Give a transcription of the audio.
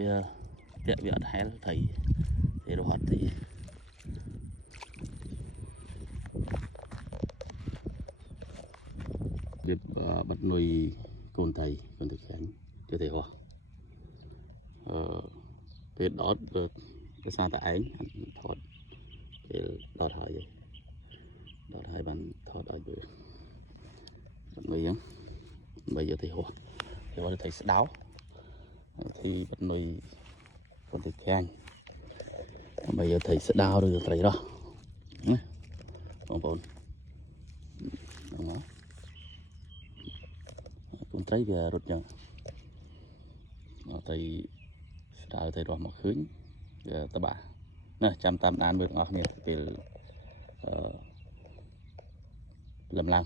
វាពាក់វាអត់ហែលត្រីរត់ទីវាបាត់នុយកូនត្រីខាញ់ទៅទេហោះពេលដុតភាសាតែឯងថតពេលដុតហើយបានថតឲ្យវាបាត់នុយហ្នឹងបើយកទៅហោះយកទៅត្រីស្ដោទីបាត់នុយកូនត្រីខាញ់បើយកត្រីស្ដោឬត្រីរោះណាបងប្អូនហ្នឹងកូនត្រីវារត់ចឹងត្រីស្ដោត្រីរោះមកឃើញវាតបាណាចាំតាមដានមើលទាំងអស់គ្នាពេលលំឡើង